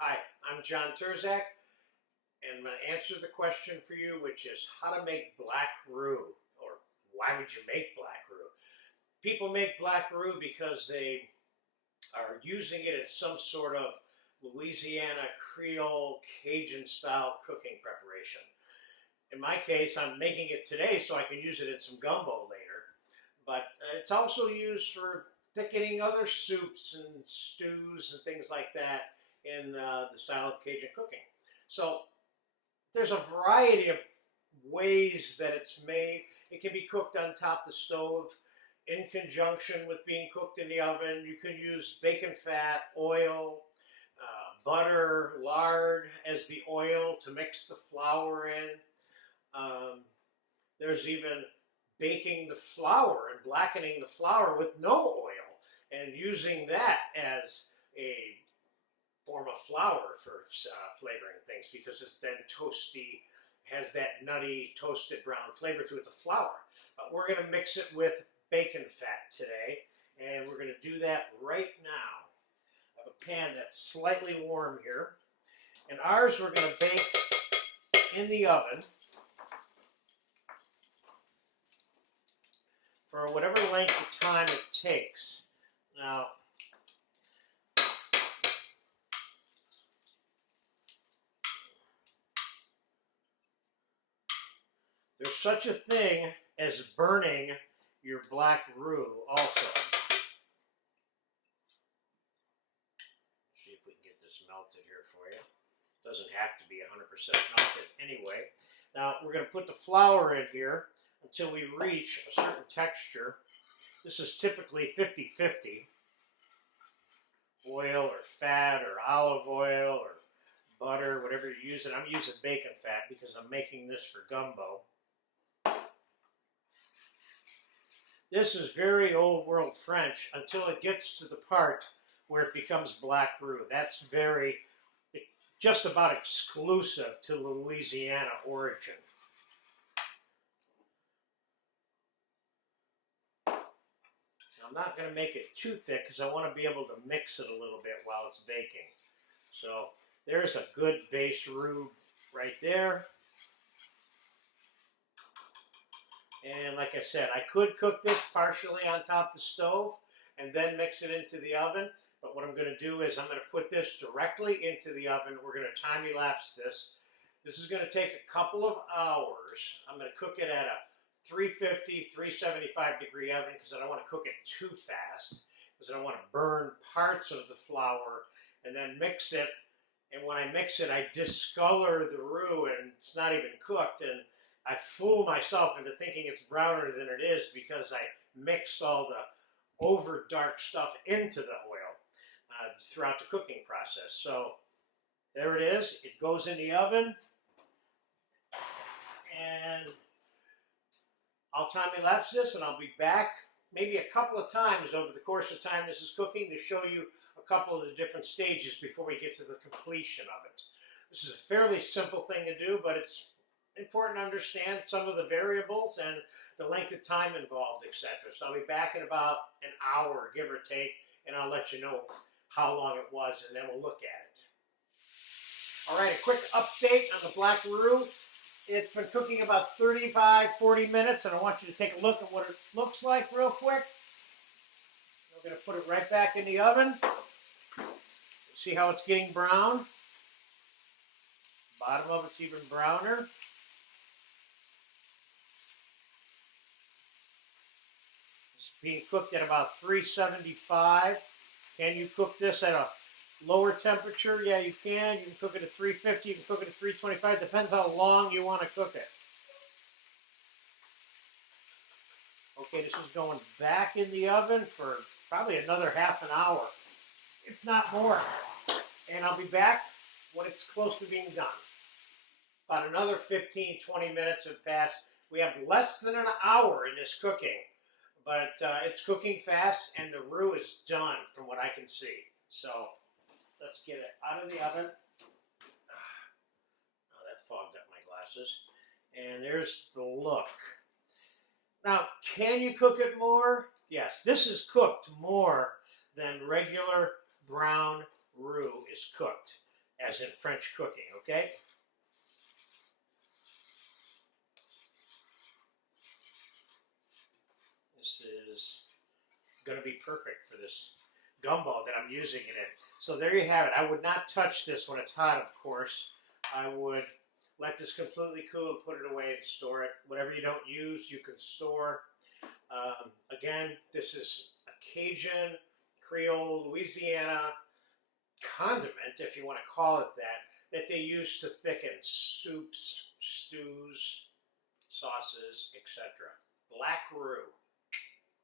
Hi, I'm John Turzak, and I'm going to answer the question for you, which is how to make black roux, or why would you make black roux? People make black roux because they are using it as some sort of Louisiana Creole Cajun style cooking preparation. In my case, I'm making it today so I can use it in some gumbo later, but it's also used for thickening other soups and stews and things like that in the style of Cajun cooking. So there's a variety of ways that it's made. It can be cooked on top of the stove in conjunction with being cooked in the oven. You can use bacon fat, oil, butter, lard as the oil to mix the flour in. There's even baking the flour and blackening the flour with no oil and using that as a form of flour for flavoring things because it's then toasty, has that nutty, toasted brown flavor to it, the flour. But we're going to mix it with bacon fat today, and we're going to do that right now. I have a pan that's slightly warm here, and ours we're going to bake in the oven for whatever length of time it takes. Now, there's such a thing as burning your black roux also. See if we can get this melted here for you. Doesn't have to be 100% melted anyway. Now we're going to put the flour in here until we reach a certain texture. This is typically 50-50. Oil or fat or olive oil or butter, whatever you're using. I'm using bacon fat because I'm making this for gumbo. This is very old world French until it gets to the part where it becomes black roux. That's just about exclusive to Louisiana origin. I'm not going to make it too thick because I want to be able to mix it a little bit while it's baking. So there's a good base roux right there. And like I said, I could cook this partially on top of the stove and then mix it into the oven. But what I'm going to do is I'm going to put this directly into the oven. We're going to time-elapse this. This is going to take a couple of hours. I'm going to cook it at a 350, 375 degree oven because I don't want to cook it too fast because I don't want to burn parts of the flour, and then mix it. And when I mix it, I discolor the roux and it's not even cooked. And I fool myself into thinking it's browner than it is because I mixed all the over dark stuff into the oil throughout the cooking process. So there it is. It goes in the oven, and I'll time-elapse this, and I'll be back maybe a couple of times over the course of time this is cooking to show you a couple of the different stages before we get to the completion of it. This is a fairly simple thing to do, but it's important to understand some of the variables and the length of time involved, etc. So I'll be back in about an hour, give or take, and I'll let you know how long it was, and then we'll look at it. All right, a quick update on the black roux. It's been cooking about 35-40 minutes, and I want you to take a look at what it looks like real quick. We're going to put it right back in the oven. See how it's getting brown? Bottom of it's even browner. It's being cooked at about 375. Can you cook this at a lower temperature? Yeah, you can. You can cook it at 350. You can cook it at 325. Depends how long you want to cook it. Okay, this is going back in the oven for probably another half an hour, if not more. And I'll be back when it's close to being done. About another 15-20 minutes have passed. We have less than an hour in this cooking, but it's cooking fast, and the roux is done from what I can see. So let's get it out of the oven. Oh, that fogged up my glasses. And there's the look. Now, can you cook it more? Yes, this is cooked more than regular brown roux is cooked. as in French cooking, okay? This is going to be perfect for this gumbo that I'm using it in. So there you have it. I would not touch this when it's hot, of course. I would let this completely cool and put it away and store it. Whatever you don't use, you can store. Again, this is a Cajun, Creole, Louisiana condiment, if you want to call it that they use to thicken soups, stews, sauces, etc. Black Roux.